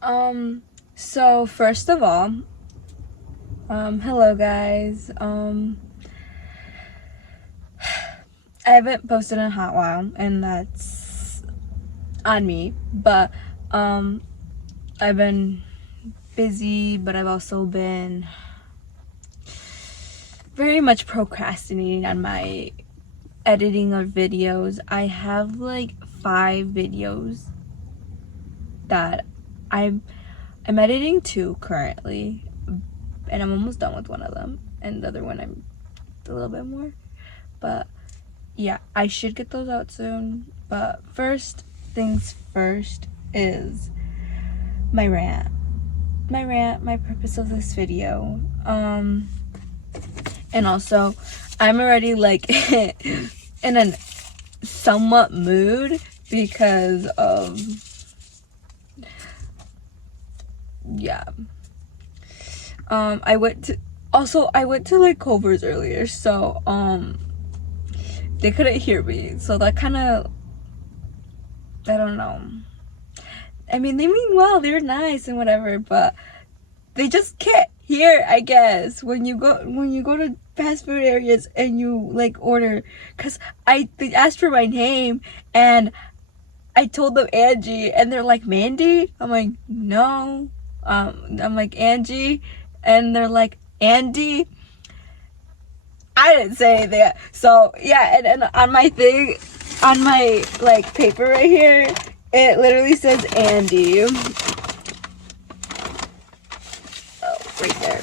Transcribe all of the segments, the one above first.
So first of all, hello guys. I haven't posted in a hot while, and that's on me, but, I've been busy, but I've also been very much procrastinating on my editing of videos. I have like 5 videos that I'm editing 2 currently, and I'm almost done with one of them, and the other one I'm a little bit more, but yeah, I should get those out soon. But first things first is my rant, my purpose of this video. And also I'm already like in a somewhat mood because of, yeah, I went to like Culver's earlier, so they couldn't hear me, so that kind of, I don't know, I mean, they mean well, they're nice and whatever, but they just can't hear, I guess, when you go to fast food areas and you like order, because they asked for my name and I told them Angie, and they're like, Mandy? I'm like, no. I'm like, Angie, and they're like, Andy. I didn't say anything. So yeah, and on my thing, on my like paper right here, it literally says Andy. Oh, right there.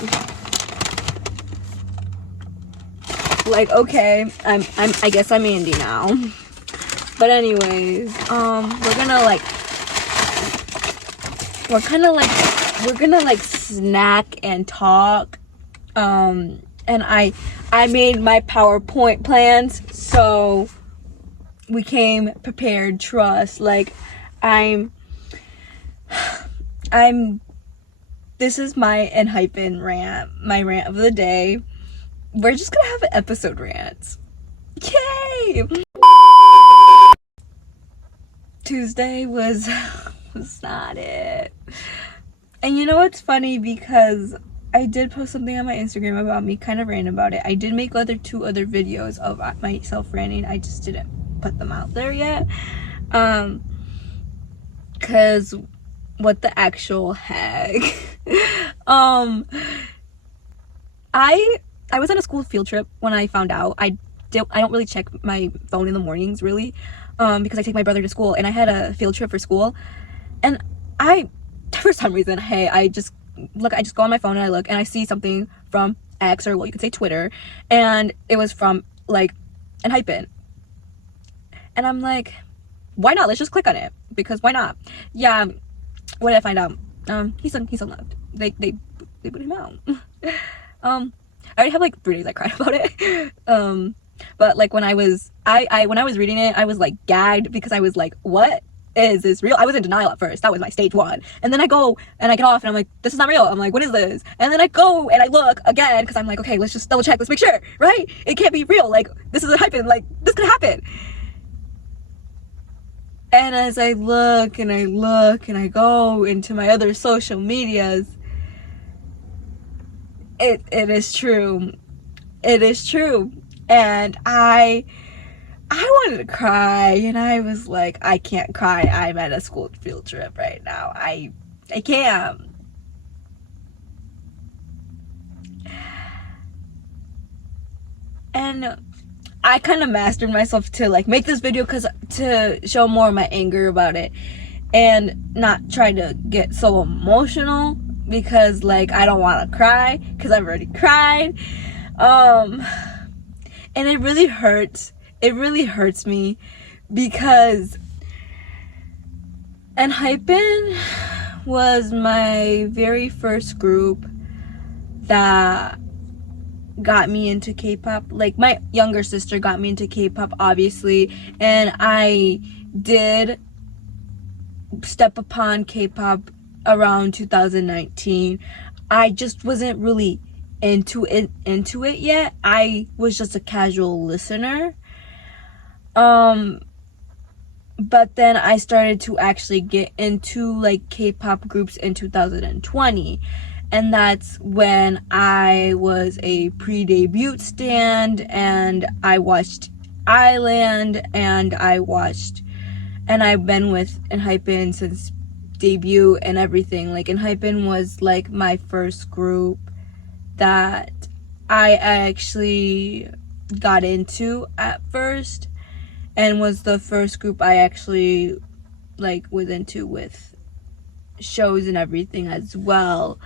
Like, okay, I guess I'm Andy now. But anyways, we're gonna like snack and talk. And I made my PowerPoint plans, so we came prepared, trust. Like, this is my Enhypen rant, my rant of the day. We're just gonna have an episode rants. Yay! Tuesday was not it. And you know what's funny, because I did post something on my Instagram about me kind of ranting about it. I did make 2 other videos of myself ranting. I just didn't put them out there yet. Cause what the actual heck? I was on a school field trip when I found out. I don't really check my phone in the mornings, really, because I take my brother to school, and I had a field trip for school, and for some reason, I just go on my phone and I look and I see something from X, or well, you could say Twitter, and it was from like Enhypen, and I'm like, why not? Let's just click on it, because why not? Yeah, what did I find out? Heesung left. They put him out. I already have like 3 days I cried about it. But like when I was reading it, I was like gagged, because I was like, what? Is this real? I was in denial at first. That was my stage 1. And then I go and I get off and I'm like, this is not real. I'm like, what is this? And then I go and I look again, because I'm like, okay, let's just double check. Let's make sure, right? It can't be real. Like, this is a hyping. Like, this could happen. And as I look and I look and I go into my other social medias, it is true. It is true. And I wanted to cry, and I was like, I can't cry. I'm at a school field trip right now. I can't. And I kind of mastered myself to like make this video to show more of my anger about it, and not try to get so emotional, because like I don't want to cry, because I've already cried. And it really hurts. It really hurts me, because Enhypen was my very first group that got me into K-pop. Like, my younger sister got me into K-pop, obviously, and I did step upon K-pop around 2019. I just wasn't really into it yet. I was just a casual listener. But then I started to actually get into like K-pop groups in 2020, and that's when I was a pre-debut stand, and I watched Island, and I've been with Enhypen since debut and everything. Like, Enhypen was like my first group that I actually got into at first, and was the first group I actually like was into with shows and everything as well.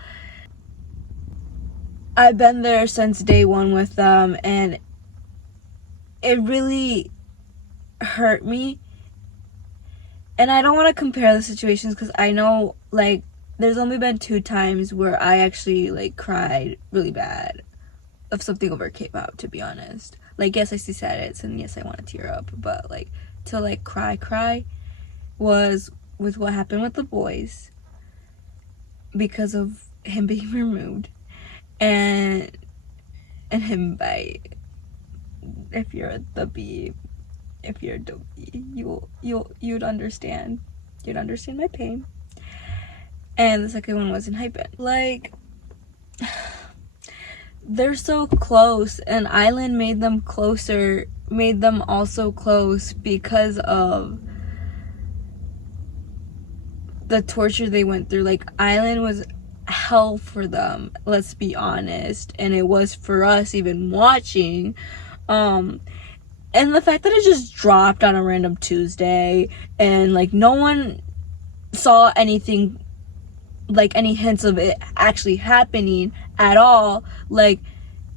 I've been there since day one with them, and it really hurt me. And I don't want to compare the situations, because I know like there's only been 2 times where I actually like cried really bad of something over K-pop, to be honest. Like, yes, I see sad edits, and yes, I want to tear up, but like to like cry was with what happened with the boys, because of him being removed, and him by, if you're the B, you'd understand my pain. And the second one was Enhypen. Like, they're so close, and Island made them closer, made them also close because of the torture they went through. Like, Island was hell for them, let's be honest, and it was for us even watching. And the fact that it just dropped on a random Tuesday, and like no one saw anything, like any hints of it actually happening at all. Like,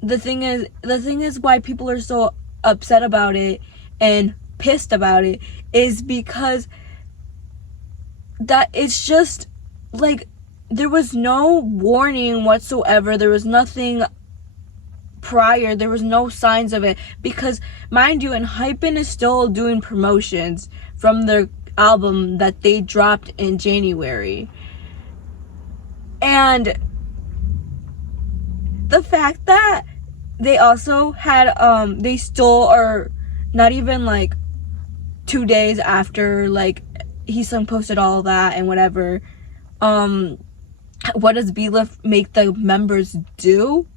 the thing is why people are so upset about it and pissed about it is because that it's just like there was no warning whatsoever. There was nothing prior, there was no signs of it, because mind you, Enhypen is still doing promotions from their album that they dropped in January. And the fact that they also had they still are not even like 2 days after like Heesung posted all that and whatever, what does B-Lift make the members do?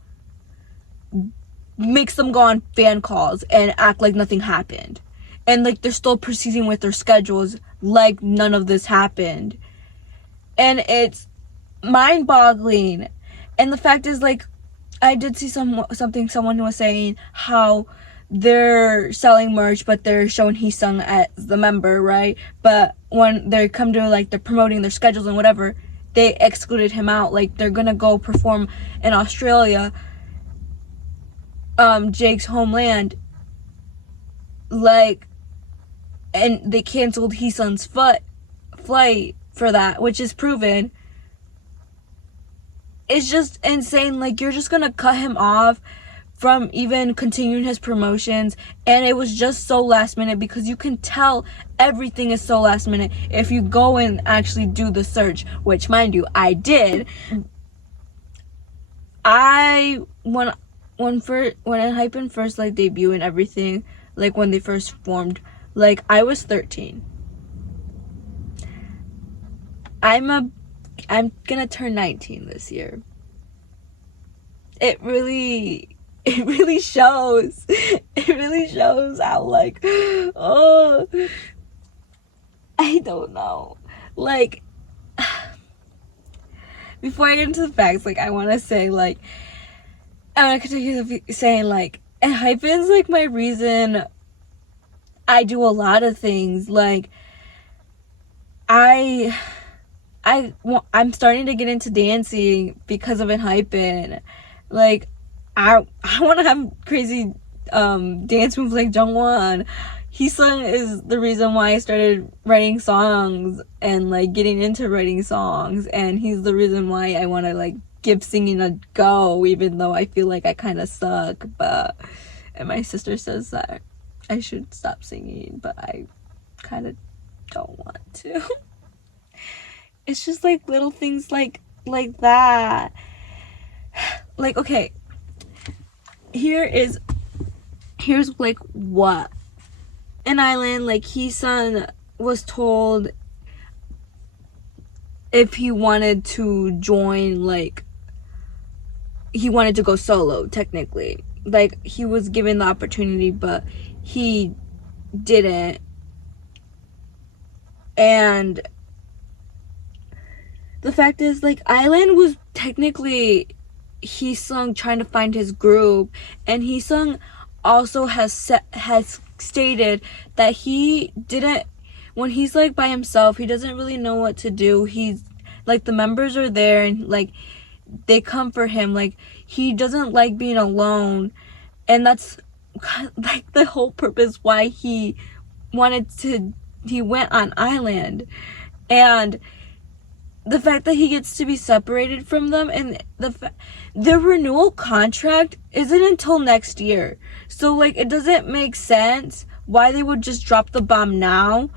Makes them go on fan calls and act like nothing happened, and like they're still proceeding with their schedules like none of this happened. And it's mind-boggling. And the fact is, like, I did see something someone was saying how they're selling merch, but they're showing Heesung as the member, right? But when they come to like they're promoting their schedules and whatever, they excluded him out. Like, they're gonna go perform in Australia, Jake's homeland, like, and they canceled Heesung's flight for that, which is proven. It's just insane. Like, you're just gonna cut him off from even continuing his promotions, and it was just so last minute, because you can tell everything is so last minute if you go and actually do the search, which, mind you, I did. When Enhypen first like debut and everything, like when they first formed, like I was 13. I'm gonna turn 19 this year. It really shows. It really shows how like, oh, I don't know. Like, before I get into the facts, like I want to say, like, I'm gonna continue saying, like, Enhypen's like my reason I do a lot of things. Like, I'm starting to get into dancing because of Enhypen. Like, I want to have crazy dance moves like Jungwon. Heesung is the reason why I started writing songs and like getting into writing songs, and he's the reason why I want to like give singing a go, even though I feel like I kind of suck. And my sister says that I should stop singing, but I kind of don't want to. It's just like little things like that. Like, okay, here's like what an island, like Heesung was told if he wanted to join, like, he wanted to go solo, technically. Like, he was given the opportunity, but he didn't. And the fact is, like, Island was technically Heesung trying to find his group, and Heesung also has stated that he didn't, when he's like by himself, he doesn't really know what to do. He's like, the members are there and like they come for him, like he doesn't like being alone, and that's like the whole purpose why he went on Island. And the fact that he gets to be separated from them, and the renewal contract isn't until next year, so like it doesn't make sense why they would just drop the bomb now.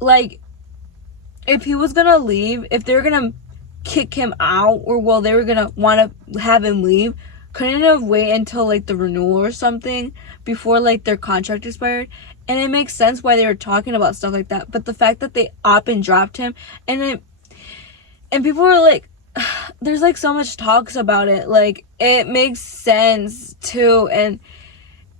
Like, if he was gonna leave, if they were gonna kick him out, or well, they were gonna want to have him leave, couldn't have waited until like the renewal or something before like their contract expired? And it makes sense why they were talking about stuff like that. But the fact that they up and dropped him, and people were like, there's like so much talks about it, like it makes sense too, and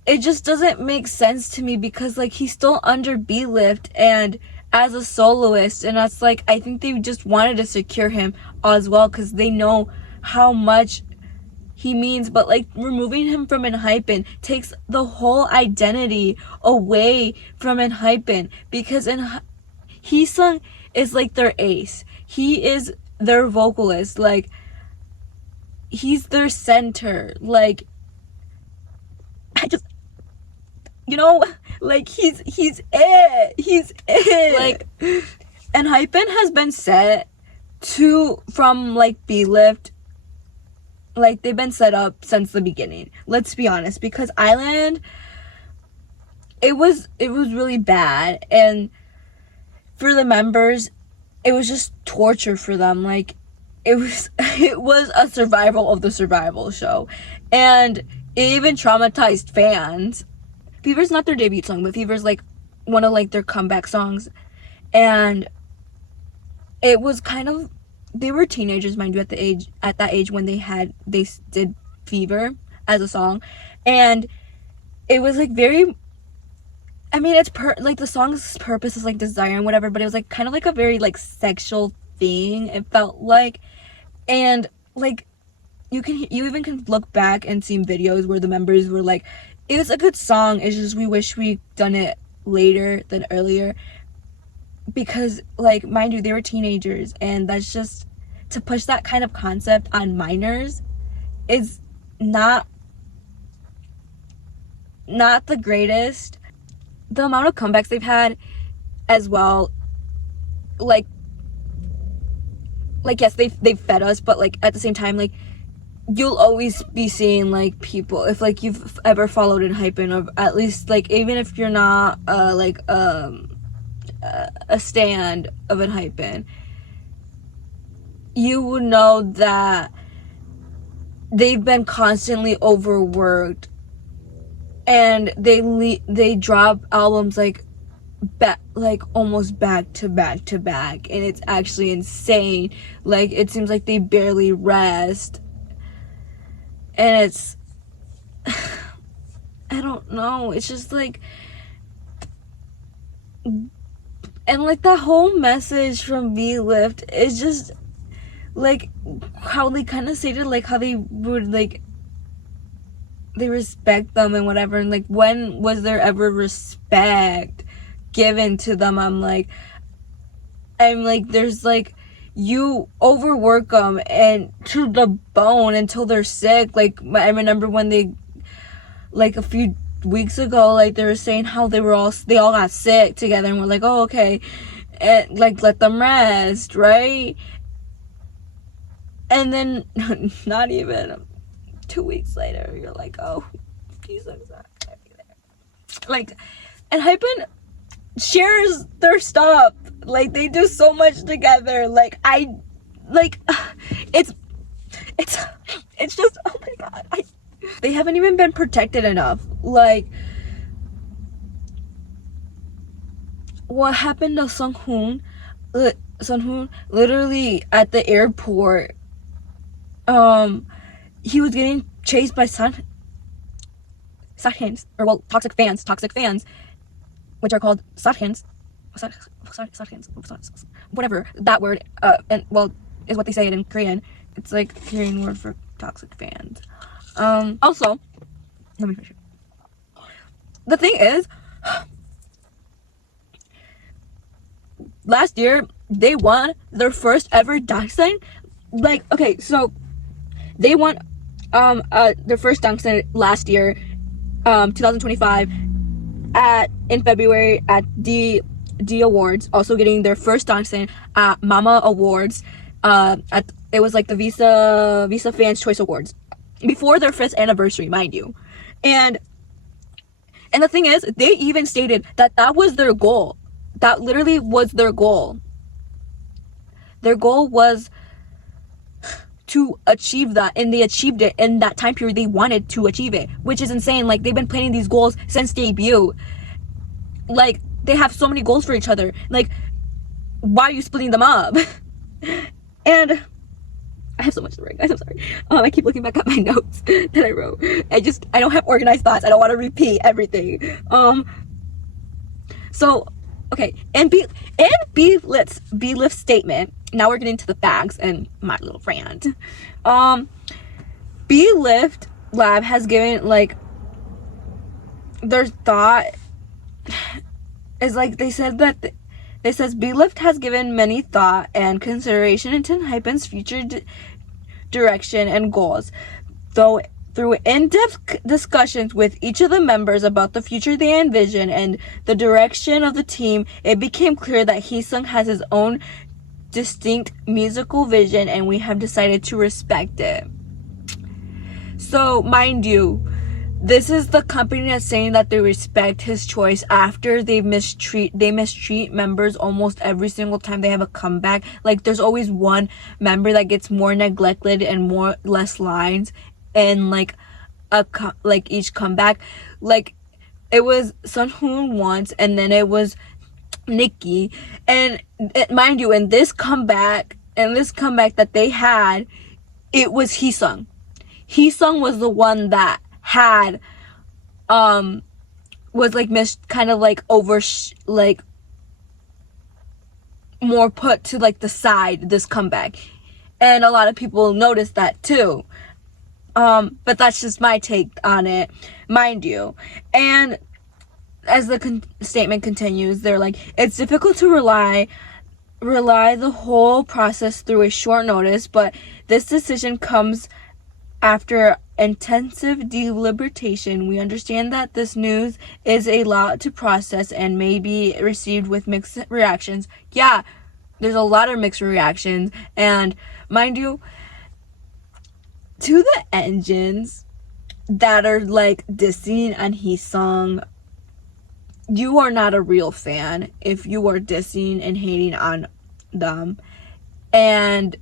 it just doesn't make sense to me because like he's still under B-Lift and as a soloist, and that's like, I think they just wanted to secure him as well because they know how much he means. But like removing him from Enhypen takes the whole identity away from Enhypen, because Heesung is like their ace. He is their vocalist. Like, he's their center. Like, I just, you know, like he's it. He's it. Like, Enhypen has been set from like B-Lift. Like, they've been set up since the beginning. Let's be honest, because Island, it was really bad, and for the members, it was just torture for them. Like, it was a survival of the survival show, and it even traumatized fans. Fever's not their debut song, but Fever's like one of like their comeback songs, and it was kind of, they were teenagers, mind you, at that age when they did Fever as a song, and it was like very, I mean, it's like the song's purpose is like desire and whatever, but it was like kind of like a very like sexual thing, it felt like. And like you even can look back and see videos where the members were like, it was a good song, it's just we wish we'd done it later than earlier, because like, mind you, they were teenagers, and that's just, to push that kind of concept on minors is not the greatest. The amount of comebacks they've had as well, like yes, they've fed us, but like at the same time, like you'll always be seeing like people, if like you've ever followed Enhypen, or at least like even if you're not a stand of Enhypen, you would know that they've been constantly overworked, and they drop albums like almost back to back to back, and it's actually insane. Like, it seems like they barely rest, and it's I don't know, it's just like, and like that whole message from B-Lift is just like how they kind of stated like how they would like, they respect them and whatever, and like, when was there ever respect given to them? I'm like, there's like, you overwork them and to the bone until they're sick. Like, I remember when they, like a few weeks ago, like they were saying how they all got sick together, and we're like, oh, okay, and like, let them rest, right? And then not even 2 weeks later, you're like, oh, Heesung's not gonna be there. Like, and Hypen shares their stuff. Like, they do so much together. Like, it's just, oh my god, they haven't even been protected enough. Like, what happened to Sunghoon literally at the airport. He was getting chased by Sathins, or well, toxic fans, which are called Sathins, whatever that word, and well, is what they say it in Korean. It's like a Korean word for toxic fans. Also, let me finish it. The thing is, last year they won their first ever Dangsen. Like, okay, so they won their first Dangsen last year, 2025, in February at the Awards, also getting their first Dangsen at Mama Awards. It was like the Visa Fans Choice Awards before their 5th anniversary, mind you. And the thing is, they even stated that was their goal. That literally was their goal. Their goal was to achieve that, and they achieved it in that time period they wanted to achieve it, which is insane. Like, they've been planning these goals since debut. Like, they have so many goals for each other. Like, why are you splitting them up? And I have so much to write, guys. I'm sorry. I keep looking back at my notes that I wrote. I don't have organized thoughts. I don't want to repeat everything. So, okay. And B-Lift's statement. Now we're getting to the facts and my little rant. B-Lift Lab has given, like, their thought is like, they says B-Lift has given many thought and consideration into Enhypen's future direction and goals. Though through in-depth discussions with each of the members about the future they envision and the direction of the team, it became clear that Heesung has his own distinct musical vision, and we have decided to respect it. So, mind you, this is the company that's saying that they respect his choice after they mistreat members almost every single time they have a comeback. Like, there's always one member that gets more neglected and less lines in like each comeback. Like, it was Sunhoon once, and then it was Nikki, and mind you, in this comeback that they had, it was Heesung. Heesung was the one that had was like kind of like more put to like the side this comeback, and a lot of people noticed that too. But that's just my take on it, mind you. And as the statement continues, they're like, it's difficult to rely the whole process through a short notice, but this decision comes after intensive deliberation. We understand that this news is a lot to process and may be received with mixed reactions. Yeah, there's a lot of mixed reactions, and mind you, to the Engenes that are like dissing on Heesung, you are not a real fan if you are dissing and hating on them. And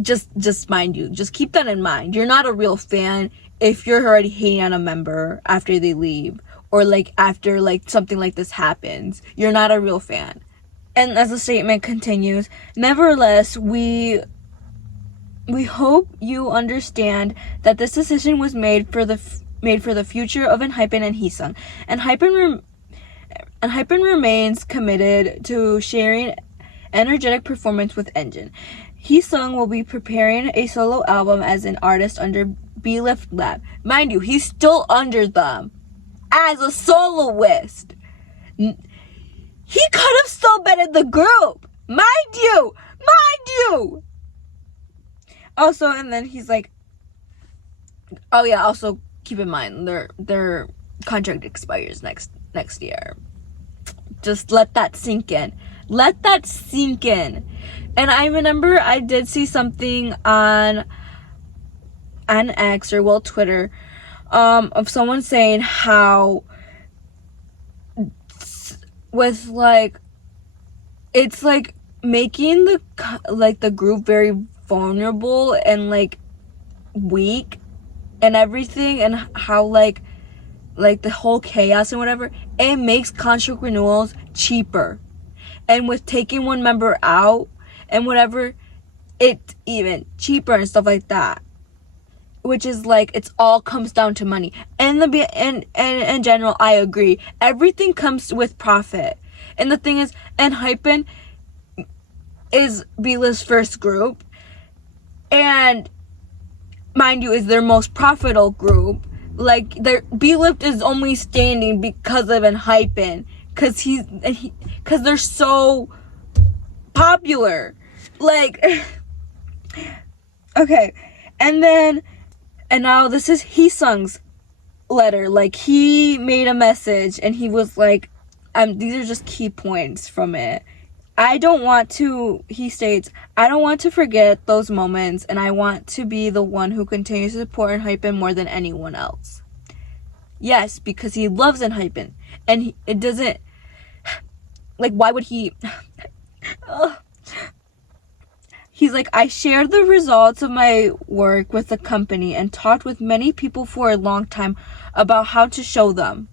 just mind you, just keep that in mind. You're not a real fan if you're already hating on a member after they leave, or like after like something like this happens. You're not a real fan. And as the statement continues, nevertheless, we hope you understand that this decision was made for the future of Enhypen and Heesung. Enhypen remains committed to sharing energetic performance with Engine. Heesung will be preparing a solo album as an artist under B-Lift Lab. Mind you, he's still under them as a soloist. He could have still been in the group. Mind you. Also, and then he's like, oh yeah, also keep in mind their contract expires next year. Just let that sink in. And I remember I did see something on X, or well, Twitter, of someone saying how with like, it's like making the group very vulnerable and like weak and everything, and how like like the whole chaos and whatever, it makes contract renewals cheaper. And with taking one member out and whatever, it's even cheaper and stuff like that. Which is like, it's all comes down to money. And in general, I agree. Everything comes with profit. And the thing is, Enhypen is B-Lift's first group. And mind you, is their most profitable group. Like, their B-Lift is only standing because of Enhypen. Because they're so popular. Like, okay. And now this is Heesung's letter. Like, he made a message and he was like, these are just key points from it. He states, I don't want to forget those moments, and I want to be the one who continues to support Enhypen more than anyone else. Yes, because he loves Enhypen. And it doesn't, like, why would he? He's like, I shared the results of my work with the company and talked with many people for a long time about how to show them.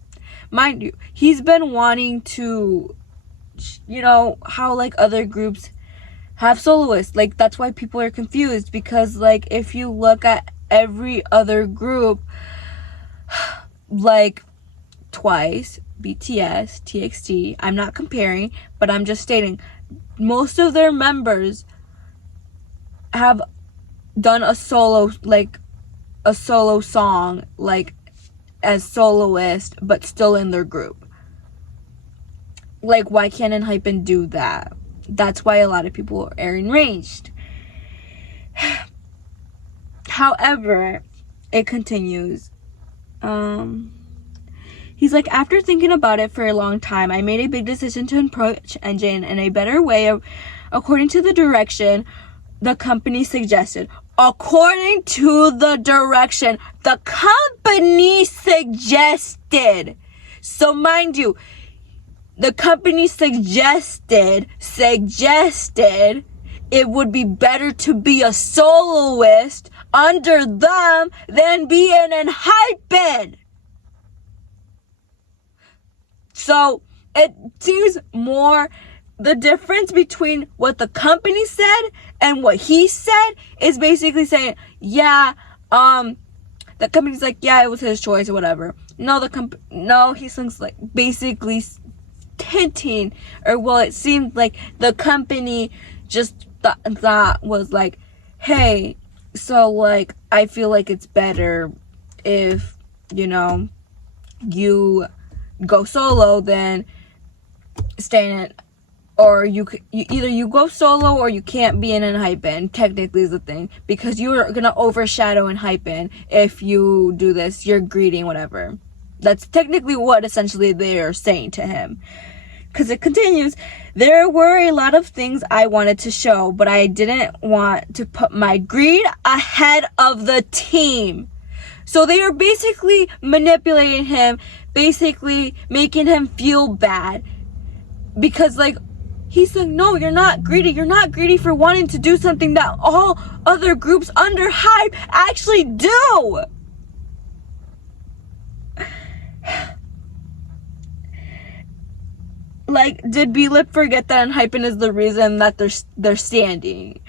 Mind you, he's been wanting to, how like other groups have soloists. Like, that's why people are confused, because like if you look at every other group, like Twice, BTS, TXT, I'm not comparing, but I'm just stating, most of their members have done a solo song, like as soloist, but still in their group. Like, why can't Enhypen do that? That's why a lot of people are enraged. However, it continues. He's like, after thinking about it for a long time, I made a big decision to approach Engenes in a better way, according to the direction the company suggested. According to the direction the company suggested. So mind you, the company suggested it would be better to be a soloist under them than be an Enhypen. So it seems more, the difference between what the company said and what he said is basically saying, yeah, the company's like, yeah, it was his choice or whatever. No, Heesung's like basically hinting, or well, it seemed like the company just thought was like, hey, so like, I feel like it's better if, you go solo than staying in, or you either you go solo or you can't be in Enhypen, technically is the thing, because you're gonna overshadow Enhypen if you do this, you're greedy, whatever. That's technically what essentially they're saying to him. Because it continues, there were a lot of things I wanted to show, but I didn't want to put my greed ahead of the team. So they are basically manipulating him, basically making him feel bad. Because like, he's like, no, you're not greedy. You're not greedy for wanting to do something that all other groups under Hype actually do. Like, did B-Lip forget that Enhypen is the reason that they're standing?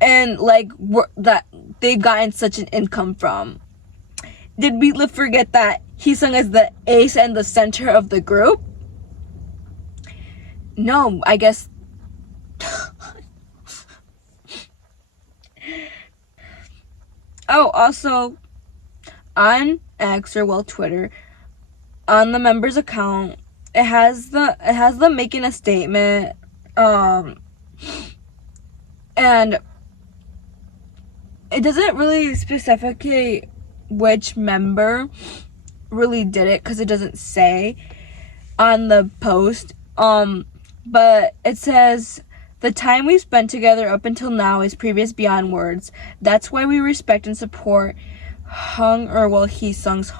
And like, that they've gotten such an income from? Did B-Lip forget that Heesung is the ace and the center of the group? No, I guess. Oh, also, on X, or well, Twitter, on the members account, it has them making a statement, and it doesn't really specifically which member really did it, because it doesn't say on the post, but it says, the time we've spent together up until now is previous beyond words. That's why we respect and support Heesung's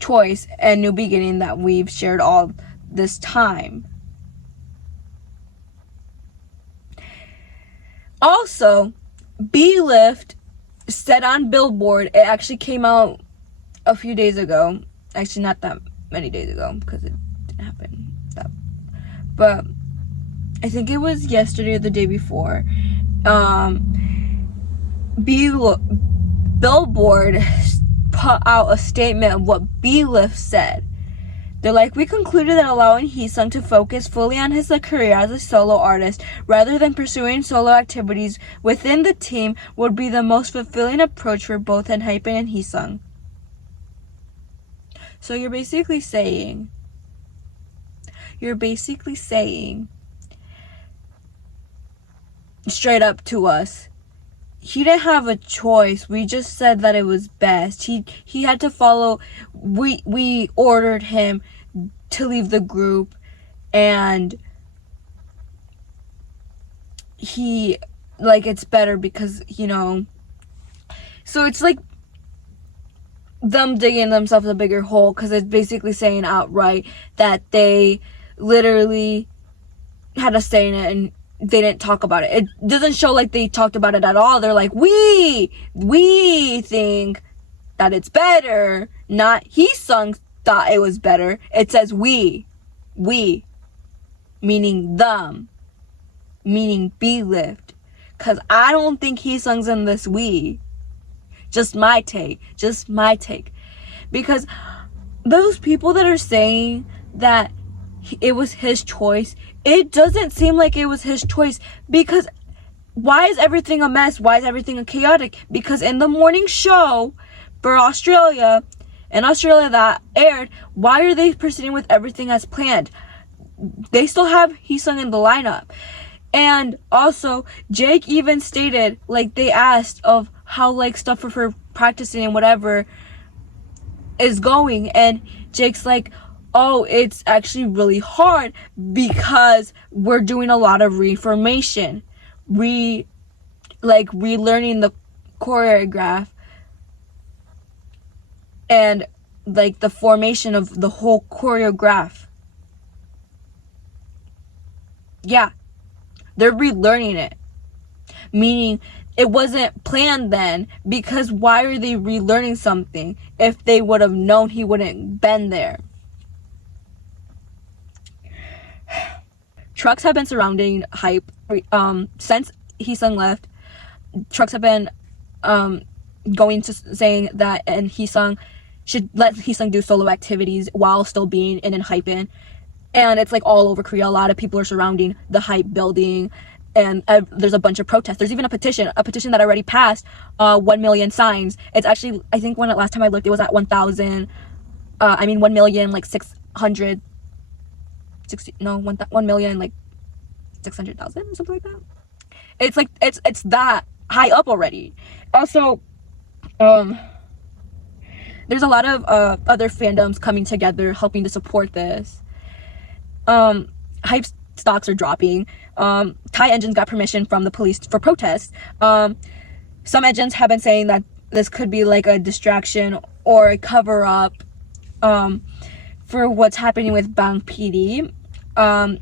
choice and new beginning that we've shared all this time. Also, B-Lift said on Billboard, it actually came out a few days ago, actually not that many days ago because it didn't happen that, but I think it was yesterday or the day before, Billboard put out a statement of what B-Lift said. They're like, we concluded that allowing Heesung to focus fully on his career as a solo artist rather than pursuing solo activities within the team would be the most fulfilling approach for both Enhypen and Heesung. So you're basically saying straight up to us, he didn't have a choice. We just said that it was best. He had to follow. We ordered him to leave the group, and he, like, it's better because, you know. So it's like them digging themselves a bigger hole, because it's basically saying outright that they literally had a say in it and they didn't talk about it. It doesn't show like they talked about it at all. They're like, we think that it's better. Not Heesung thought it was better. It says we, meaning them, meaning B-Lift. Because I don't think Heesung's in this we. Just my take. Because those people that are saying that it was his choice, it doesn't seem like it was his choice. Because why is everything a mess? Why is everything chaotic? Because in the morning show for Australia that aired, why are they proceeding with everything as planned? They still have Heesung in the lineup. And also, Jake even stated, like, they asked of how, like, stuff for her practicing and whatever is going, and Jake's like, oh, it's actually really hard because we're doing a lot of reformation, relearning the choreograph and, like, the formation of the whole choreograph. Yeah, they're relearning it, meaning it wasn't planned then, because why are they relearning something if they would have known he wouldn't been there? Trucks have been surrounding Hype since Heesung left. Trucks have been going to saying that, and Heesung should let Heesung do solo activities while still being in Enhypen. And it's like all over Korea. A lot of people are surrounding the Hype building, and there's a bunch of protests. There's even a petition that already passed 1 million signs. It's actually, I think last time I looked, it was at 1,000. 1 million like 600. 1 million like 600,000 or something like that. It's like it's that high up already. Also, there's a lot of other fandoms coming together helping to support this. Hype stocks are dropping. Thai Engenes got permission from the police for protests. Some Engenes have been saying that this could be like a distraction or a cover-up for what's happening with Bang PD.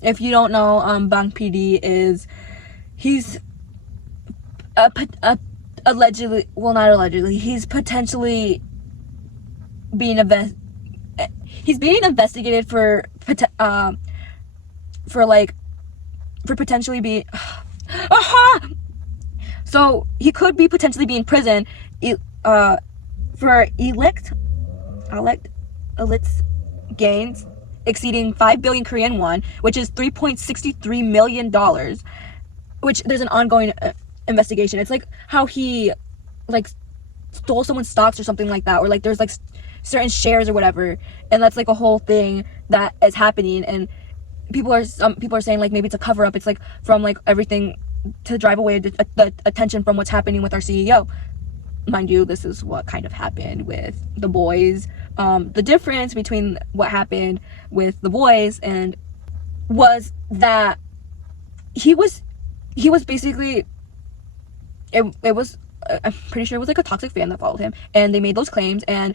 If you don't know, Bang PD he's allegedly, well, not allegedly, he's potentially being investigated for potentially being so he could be potentially be in prison for illicit gains exceeding 5 billion Korean won, which is $3.63 million, which there's an ongoing investigation. It's like how he like stole someone's stocks or something like that, or like there's like certain shares or whatever, and that's like a whole thing that is happening. And some people are saying like maybe it's a cover-up. It's like from like everything to drive away the attention from what's happening with our CEO. Mind you, this is what kind of happened with the boys. The difference between what happened with the boys and was that he was basically, it was, I'm pretty sure it was like a toxic fan that followed him, and they made those claims, and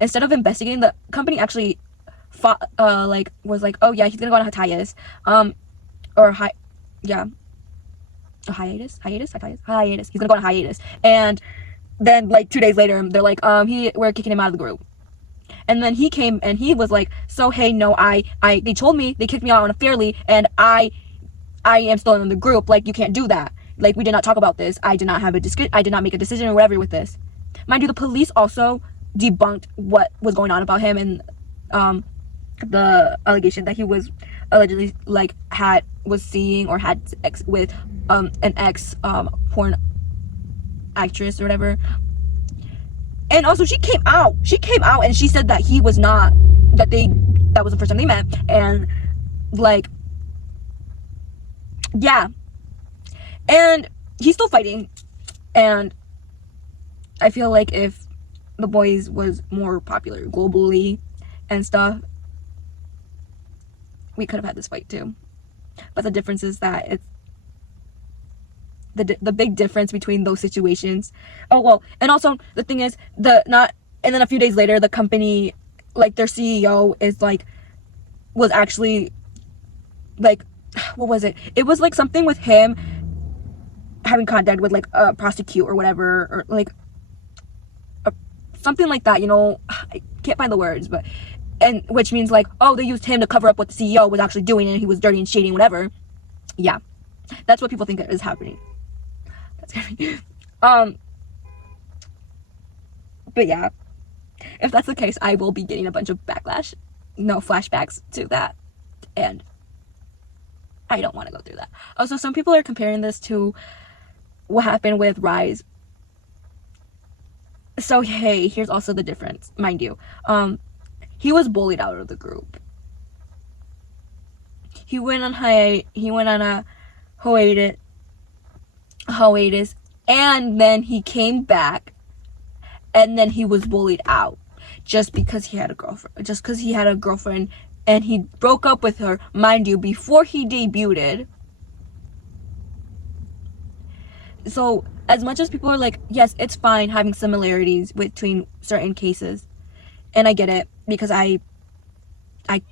instead of investigating, the company actually was like, oh yeah, he's gonna go on a hiatus, hiatus. He's gonna go on a hiatus, and then like 2 days later, they're like, we're kicking him out of the group. And then he came and he was like, so hey, no, they told me they kicked me out unfairly, and I am still in the group. Like, you can't do that. Like, we did not talk about this. I did not make a decision or whatever with this. Mind you, the police also debunked what was going on about him, and the allegation that he was allegedly like was seeing or had sex with an ex porn actress or whatever. And also she came out and she said that he was not, that was the first time they met, and like, yeah. And he's still fighting, and I feel like if The Boys was more popular globally and stuff, we could have had this fight too. But the difference is that it's the big difference between those situations. Oh well, and also the thing is and then a few days later, the company, like their CEO was actually like, what was it? It was like something with him having contact with like a prostitute or whatever, or like something like that, I can't find the words, but, and which means like, oh, they used him to cover up what the CEO was actually doing, and he was dirty and shady and whatever. Yeah, that's what people think is happening. That's scary. But yeah, if that's the case, I will be getting a bunch of flashbacks to that, and I don't want to go through that. Also, some people are comparing this to what happened with Rise. So hey, here's also the difference, mind you. He was bullied out of the group. He went on a hiatus, and then he came back, and then he was bullied out just because he had a girlfriend, and he broke up with her, mind you, before he debuted. So as much as people are like, yes, it's fine having similarities between certain cases, and I get it, because I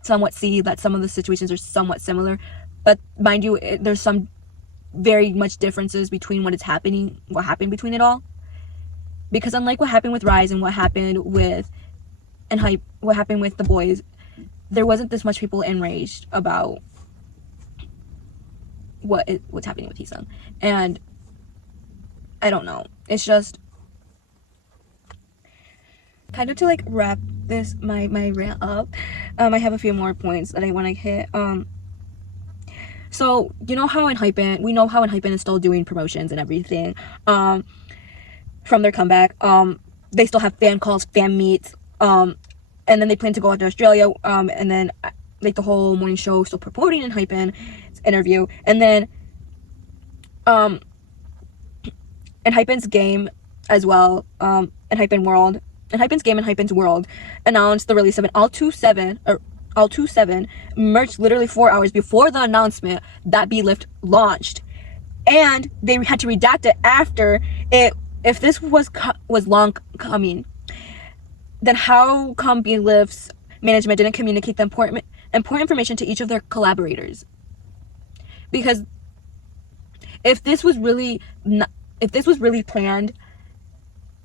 somewhat see that some of the situations are somewhat similar, but mind you, there's some very much differences between what happened between it all. Because unlike what happened with Rise and what happened with The Boys, there wasn't this much people enraged about what's happening with Heesung. And I don't know, it's just kind of to like wrap my rant up. I have a few more points that I want to hit. So we know how Enhypen is still doing promotions and everything from their comeback. They still have fan calls, fan meets, and then they plan to go out to Australia, and then like the whole morning show still promoting Enhypen's interview, and then Enhypen's game as well, Enhypen's game, Enhypen's World, announced the release of an All 27 merch literally 4 hours before the announcement that B-Lift launched, and they had to redact it after it. If this was long coming, then how come B-Lift's management didn't communicate the important information to each of their collaborators? Because if this was really planned,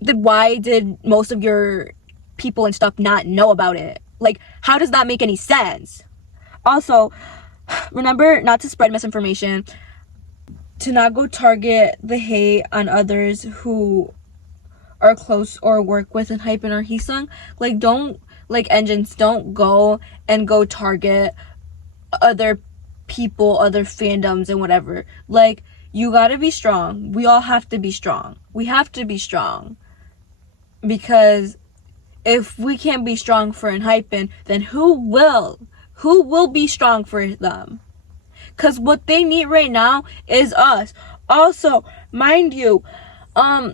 then why did most of your people and stuff not know about it? Like, how does that make any sense? Also, remember not to spread misinformation, to not go target the hate on others who are close or work with Enhypen or Heesung. Like, don't, like Engenes, don't go target other people, other fandoms and whatever. Like, you gotta be strong. We all have to be strong. We have to be strong. Because if we can't be strong for Enhypen, then who will? Who will be strong for them? Because what they need right now is us. Also, mind you, I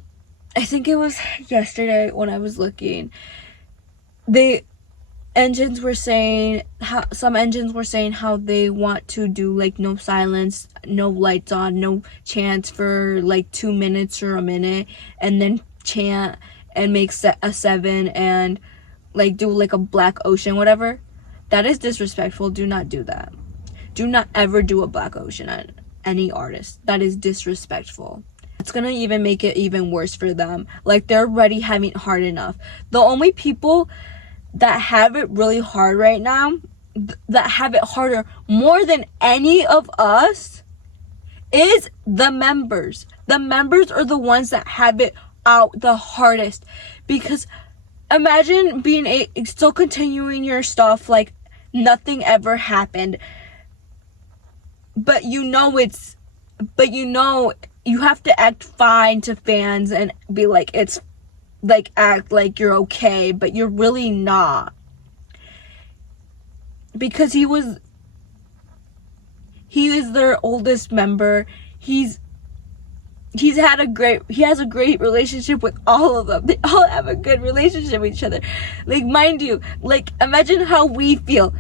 think it was yesterday when I was looking, some Engenes were saying how they want to do like no silence, no lights on, no chants for like 2 minutes or a minute, and then chant and make a 7 and like do like a black ocean, whatever. That is disrespectful. Do not do that. Do not ever do a black ocean on any artist. That is disrespectful. It's gonna even make it even worse for them. Like, they're already having it hard enough. The only people that have it really hard right now, that have it harder more than any of us, is the members. The members are the ones that have it out the hardest. Because imagine still continuing your stuff like nothing ever happened. But you know you have to act fine to fans and be like, it's like, act like you're okay, but you're really not. Because he is their oldest member. He has a great relationship with all of them. They all have a good relationship with each other. Like, mind you, like, imagine how we feel.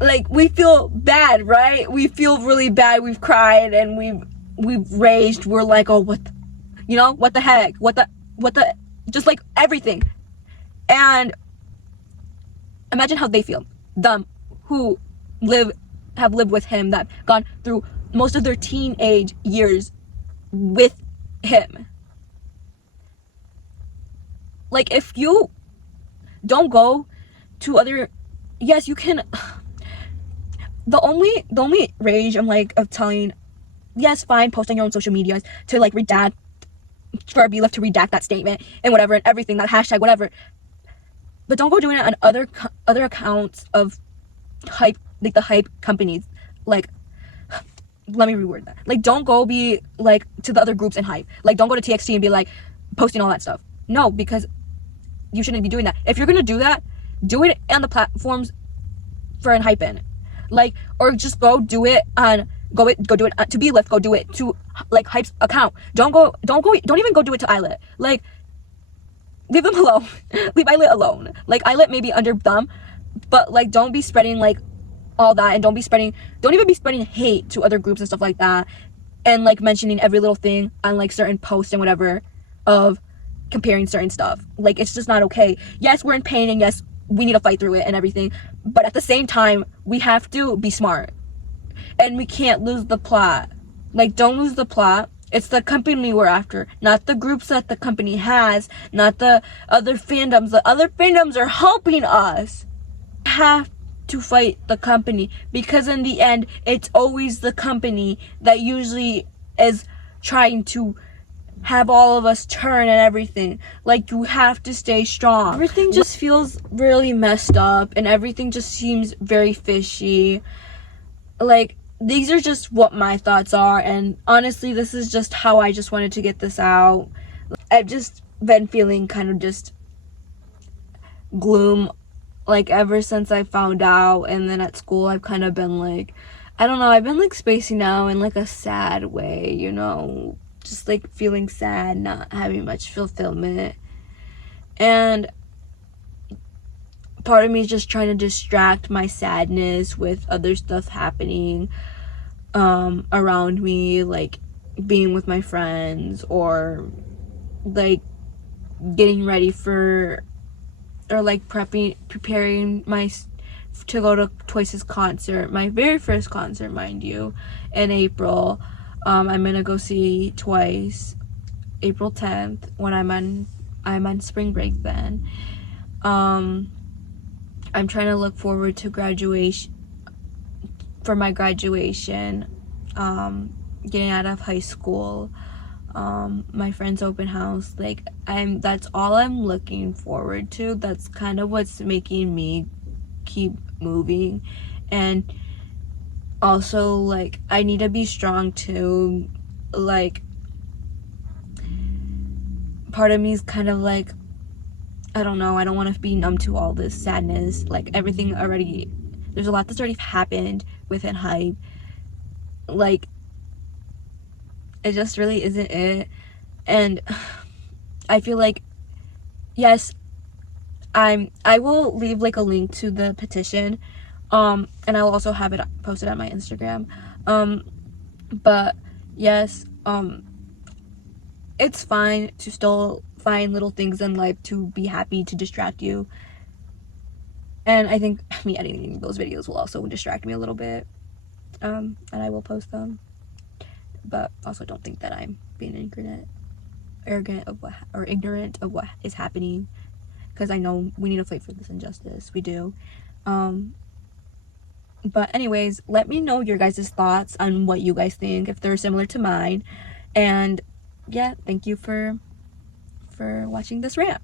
Like, we feel bad, right? We feel really bad. We've cried and we've raged. We're like, oh, what the heck? What the, just like everything. And imagine how they feel. Them who have lived with him, that gone through most of their teenage years with him. Like, if you don't go to other, yes, you can. The only rage I'm like of telling, yes, fine, post on your own social medias to like redact, for be left to redact that statement and whatever and everything, that hashtag, whatever. But don't go doing it on other accounts of hype, like the hype companies. Like, let me reword that. Like, don't go be like to the other groups in hype. Like, don't go to TXT and be like posting all that stuff. No, because you shouldn't be doing that. If you're gonna do that, do it on the platforms for Enhypen. Like, or just go do it on go do it to Be Lift. Go do it to like Hype's account. Don't even go do it to Islet. Like, leave them alone. Leave Islet alone. Like, Islet may be under them, but like, don't be spreading like all that, and don't even be spreading hate to other groups and stuff like that, and like mentioning every little thing on like certain posts and whatever of comparing certain stuff. Like, it's just not okay. Yes, we're in pain, and yes, we need to fight through it and everything, but at the same time, we have to be smart, and we can't lose the plot. Like, don't lose the plot. It's the company we're after, not the groups that the company has, not the other fandoms. The other fandoms are helping us. We have to fight the company, because in the end, it's always the company that usually is trying to have all of us turn and everything. Like, you have to stay strong. Everything just feels really messed up, and everything just seems very fishy. Like, these are just what my thoughts are, and honestly, this is just how I just wanted to get this out. I've just been feeling kind of just gloom, like, ever since I found out, and then at school I've kind of been like, I don't know, I've been like spacing out in like a sad way, you know, just like feeling sad, not having much fulfillment, and part of me is just trying to distract my sadness with other stuff happening around me, like being with my friends, or like getting ready for, or like preparing to go to Twice's concert, my very first concert, mind you, in April. I'm gonna go see Twice April 10th when I'm on spring break then. I'm trying to look forward to my graduation, getting out of high school, my friend's open house. Like, that's all I'm looking forward to. That's kind of what's making me keep moving. And also, like, I need to be strong too. Like, part of me is kind of like, I don't know, I don't want to be numb to all this sadness. Like, everything already, there's a lot that's already happened within Hype. Like, it just really isn't it. And I feel like, yes, I will leave like a link to the petition, and I'll also have it posted on my Instagram. But yes, it's fine to still find little things in life to be happy, to distract you. And I think me editing those videos will also distract me a little bit. And I will post them. but also don't think that I'm being arrogant of what, or ignorant of what is happening, because I know we need to fight for this injustice. We do. But anyways, let me know your guys' thoughts on what you guys think, if they're similar to mine. And yeah, thank you for watching this rant.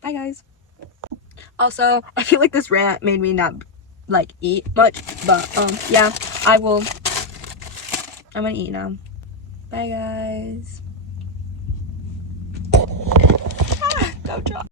Bye guys. Also, I feel like this rant made me not like eat much, but yeah, I'm gonna eat now. Bye guys. Go try.